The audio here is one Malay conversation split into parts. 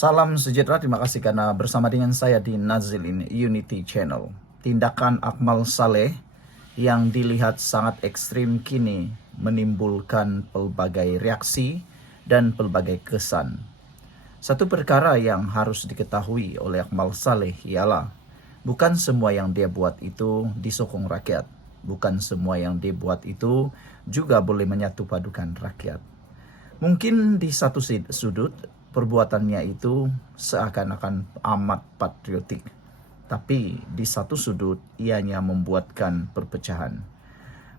Salam sejahtera, terima kasih karena bersama dengan saya di Nazilin Unity Channel. Tindakan Akmal Saleh yang dilihat sangat ekstrim kini menimbulkan pelbagai reaksi dan pelbagai kesan. Satu perkara yang harus diketahui oleh Akmal Saleh ialah bukan semua yang dia buat itu disokong rakyat. Bukan semua yang dia buat itu juga boleh menyatu padukan rakyat. Mungkin di satu sudut perbuatannya itu seakan-akan amat patriotik. Tapi di satu sudut ianya membuatkan perpecahan.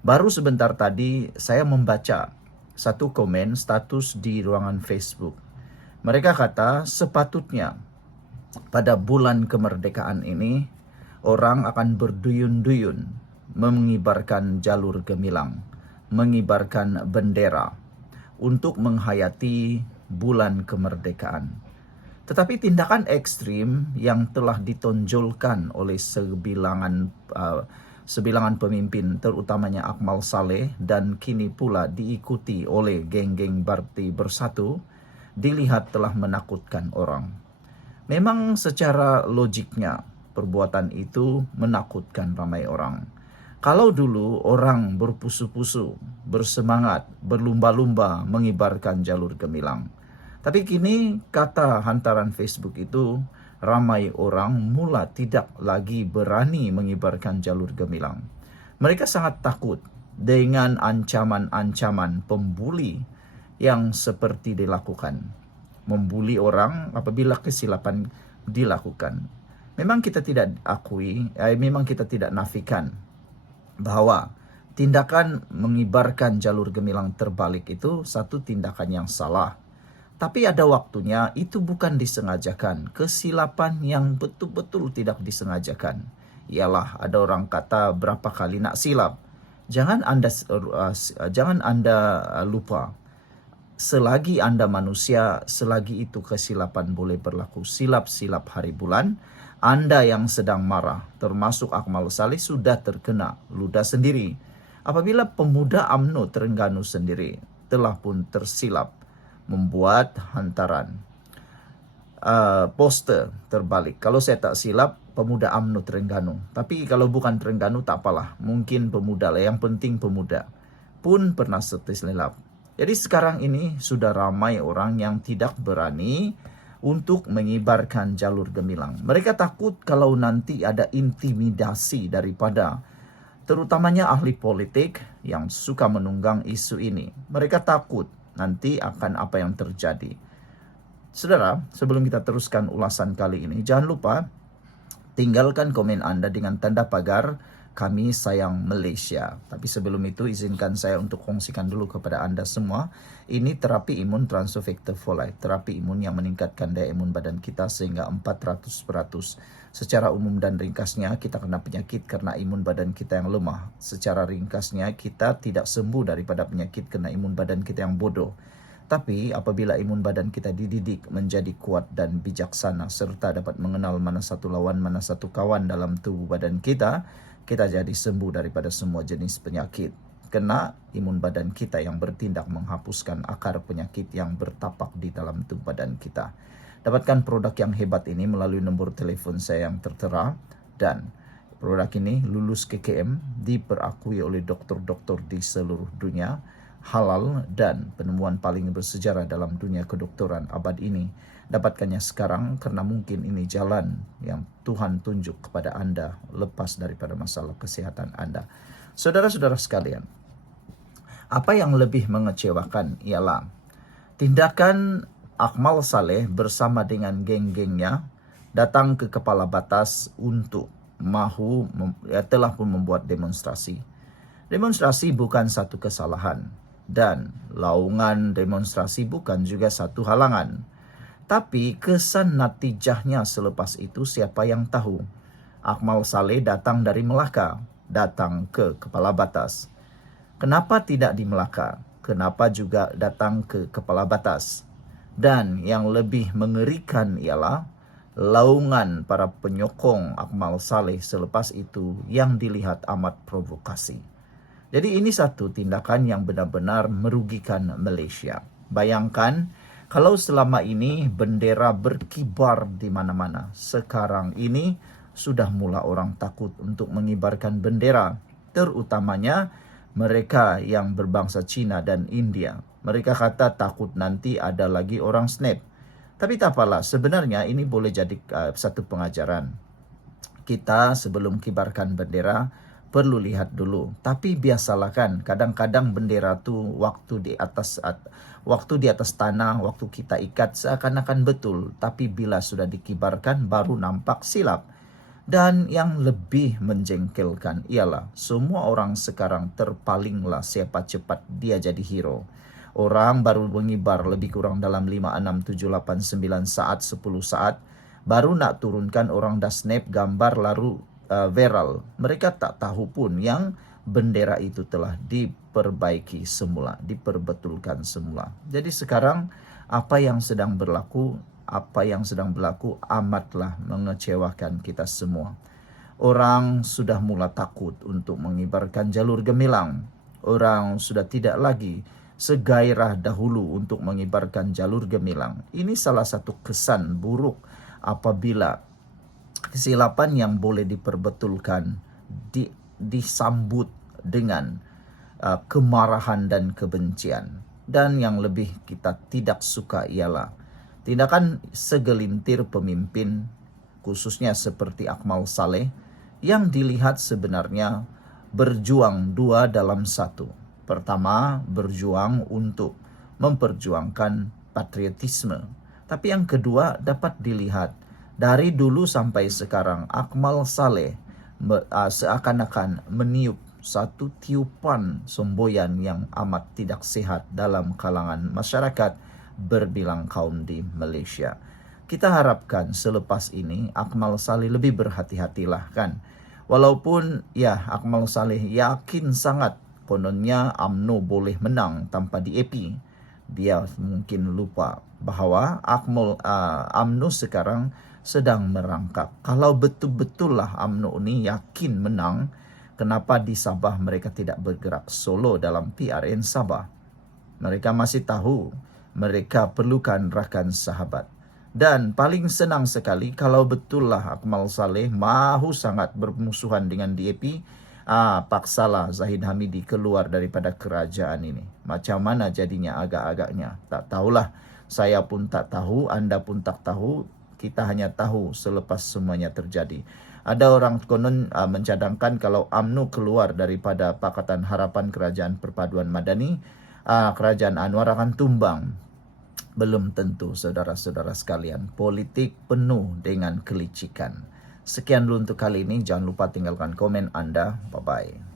Baru sebentar tadi saya membaca satu komen status di ruangan Facebook. Mereka kata sepatutnya pada bulan kemerdekaan ini orang akan berduyun-duyun mengibarkan jalur gemilang, mengibarkan bendera untuk menghayati bulan kemerdekaan. Tetapi tindakan ekstrim yang telah ditonjolkan oleh sebilangan pemimpin, terutamanya Akmal Saleh, dan kini pula diikuti oleh geng-geng Bharti Bersatu, dilihat telah menakutkan orang. Memang secara logiknya perbuatan itu menakutkan ramai orang. Kalau dulu orang berpusu-pusu, bersemangat, berlumba-lumba mengibarkan jalur gemilang. Tapi kini kata hantaran Facebook itu, ramai orang mula tidak lagi berani mengibarkan jalur gemilang. Mereka sangat takut dengan ancaman-ancaman pembuli yang seperti dilakukan. Membuli orang apabila kesilapan dilakukan. Memang kita tidak memang kita tidak nafikan bahwa tindakan mengibarkan jalur gemilang terbalik itu satu tindakan yang salah. Tapi ada waktunya itu bukan disengajakan. Kesilapan yang betul-betul tidak disengajakan. Ialah ada orang kata berapa kali nak silap. Jangan anda lupa. Selagi Anda manusia, selagi itu kesilapan boleh berlaku. Silap-silap hari bulan, Anda yang sedang marah, termasuk Akmal Saleh, sudah terkena ludah sendiri. Apabila pemuda UMNO Terengganu sendiri telah pun tersilap membuat hantaran poster terbalik. Kalau saya tak silap, pemuda UMNO Terengganu. Tapi kalau bukan Terengganu tak apalah, mungkin pemuda lah. Yang penting pemuda pun pernah tersilap. Jadi sekarang ini sudah ramai orang yang tidak berani untuk mengibarkan jalur gemilang. Mereka takut kalau nanti ada intimidasi daripada terutamanya ahli politik yang suka menunggang isu ini. Mereka takut nanti akan apa yang terjadi. Saudara, sebelum kita teruskan ulasan kali ini, jangan lupa tinggalkan komen Anda dengan tanda pagar kami sayang Malaysia. Tapi sebelum itu izinkan saya untuk kongsikan dulu kepada Anda semua. Ini terapi imun Transofector for Life. Terapi imun yang meningkatkan daya imun badan kita sehingga 400%. Secara umum dan ringkasnya kita kena penyakit karena imun badan kita yang lemah. Secara ringkasnya kita tidak sembuh daripada penyakit karena imun badan kita yang bodoh. Tapi apabila imun badan kita dididik menjadi kuat dan bijaksana serta dapat mengenal mana satu lawan, mana satu kawan dalam tubuh badan kita, kita jadi sembuh daripada semua jenis penyakit. Kena imun badan kita yang bertindak menghapuskan akar penyakit yang bertapak di dalam tubuh badan kita. Dapatkan produk yang hebat ini melalui nombor telepon saya yang tertera, dan produk ini lulus KKM, diperakui oleh doktor-doktor di seluruh dunia, halal dan penemuan paling bersejarah dalam dunia kedokteran abad ini. Dapatkannya sekarang karena mungkin ini jalan yang Tuhan tunjuk kepada Anda lepas daripada masalah kesehatan Anda. Saudara-saudara sekalian, apa yang lebih mengecewakan ialah tindakan Akmal Saleh bersama dengan geng-gengnya datang ke kepala batas untuk telah pun membuat demonstrasi. Demonstrasi bukan satu kesalahan. Dan laungan demonstrasi bukan juga satu halangan. Tapi kesan natijahnya selepas itu siapa yang tahu. Akmal Saleh datang dari Melaka, datang ke kepala batas. Kenapa tidak di Melaka? Kenapa juga datang ke kepala batas? Dan yang lebih mengerikan ialah laungan para penyokong Akmal Saleh selepas itu yang dilihat amat provokasi. Jadi ini satu tindakan yang benar-benar merugikan Malaysia. Bayangkan Kalau selama ini bendera berkibar di mana-mana, sekarang ini sudah mula orang takut untuk mengibarkan bendera, terutamanya mereka yang berbangsa Cina dan India. Mereka kata takut nanti ada lagi orang snap. Tapi tak apalah, sebenarnya ini boleh jadi satu pengajaran. Kita sebelum kibarkan bendera perlu lihat dulu. Tapi biasalah kan, kadang-kadang bendera tuh waktu di atas tanah, waktu kita ikat seakan-akan betul, tapi bila sudah dikibarkan baru nampak silap. Dan yang lebih menjengkelkan ialah semua orang sekarang terpalinglah siapa cepat dia jadi hero. Orang baru mengibar lebih kurang dalam 5, 6, 7, 8, 9 saat, 10 saat, baru nak turunkan orang dah snap gambar lalu viral. Mereka tak tahu pun yang bendera itu telah diperbaiki semula, diperbetulkan semula. Jadi sekarang apa yang sedang berlaku amatlah mengecewakan kita semua. Orang sudah mula takut untuk mengibarkan jalur gemilang. Orang sudah tidak lagi segairah dahulu untuk mengibarkan jalur gemilang. Ini salah satu kesan buruk apabila kesilapan yang boleh diperbetulkan disambut dengan kemarahan dan kebencian. Dan yang lebih kita tidak suka ialah tindakan segelintir pemimpin, khususnya seperti Akmal Saleh, yang dilihat sebenarnya berjuang dua dalam satu. Pertama, berjuang untuk memperjuangkan patriotisme. Tapi yang kedua dapat dilihat dari dulu sampai sekarang Akmal Saleh seakan-akan meniup satu tiupan semboyan yang amat tidak sehat dalam kalangan masyarakat berbilang kaum di Malaysia. Kita harapkan selepas ini Akmal Saleh lebih berhati-hatilah kan. Walaupun ya Akmal Saleh yakin sangat kononnya UMNO boleh menang tanpa DAP. Dia mungkin lupa bahawa UMNO sekarang sedang merangkak. Kalau betul-betullah UMNO ni yakin menang, kenapa di Sabah mereka tidak bergerak solo dalam PRN Sabah? Mereka masih tahu mereka perlukan rakan sahabat. Dan paling senang sekali kalau betullah Akmal Saleh mahu sangat bermusuhan dengan DAP, paksalah Zahid Hamidi keluar daripada kerajaan ini. Macam mana jadinya agak-agaknya? Tak tahulah. Saya pun tak tahu, anda pun tak tahu. Kita hanya tahu selepas semuanya terjadi. Ada orang konon mencadangkan kalau UMNO keluar daripada Pakatan Harapan Kerajaan Perpaduan Madani, Kerajaan Anwar akan tumbang. Belum tentu, saudara-saudara sekalian. Politik penuh dengan kelicikan. Sekian dulu untuk kali ini. Jangan lupa tinggalkan komen anda. Bye-bye.